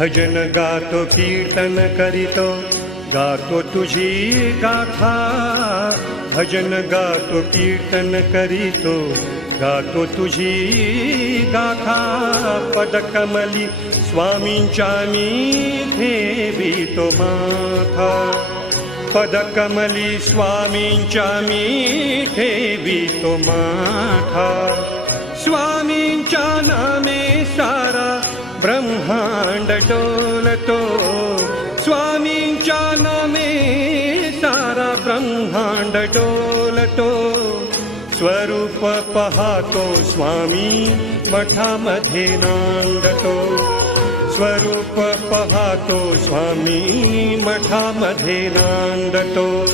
भजन गातो कीर्तन करीतो, गातो तुझी गाथा. भजन गातो कीर्तन करीतो, गातो तुझी गाथा. पदकमली स्वामींच्या मी ठेवितो माथा. पदकमली स्वामींच्या मी ठेवितो माथा. स्वामींच्या नामे सारा ब्रह्मांड डोलतो. स्वामींच्या नामे सारा ब्रह्मांड डोलतो. स्वरूप पाहतो स्वामी मठामध्ये नांदतो. स्वरूप पाहतो स्वामी मठामध्ये नांदतो.